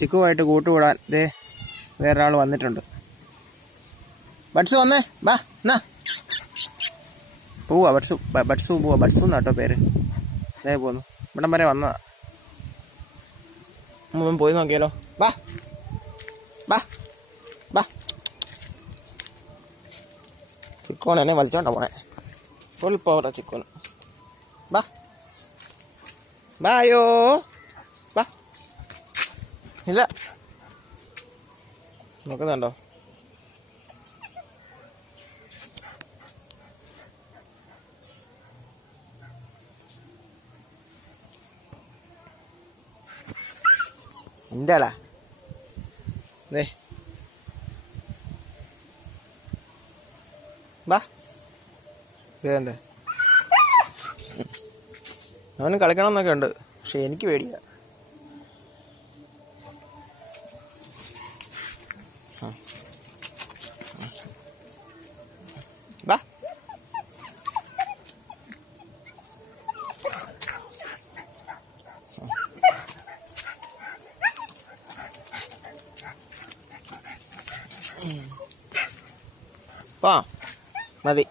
ചിക്കുമായിട്ട് കൂട്ടുകൂടാൻ ദേ വേറൊരാൾ വന്നിട്ടുണ്ട്. ബഡ്സ് വന്നേ. ബാ എന്നാ പോവാ ബഡ്സു. ബഡ്സു പോവാ ബഡ്സ് എന്നാട്ടോ പേര്? ദേ പോന്നു. ഇവിടം വരെ വന്നതാ. മുമ്പ് പോയി നോക്കിയാലോ. ബാ. ബാ. ബാ. ചിക്കോൺ എന്നെ വലിച്ചോണ്ടോ പോണേ. ഫുൾ പവറാ ചിക്കോൺ ബാ. ബായോ. ഇല്ല. നോക്കുന്നുണ്ടോ? എന്താടാ? ദേ. വാ. അവന് കളിക്കണം എന്നൊക്കെ ഉണ്ട്. പക്ഷെ എനിക്ക് പേടിയാ. ബാ വാ മതി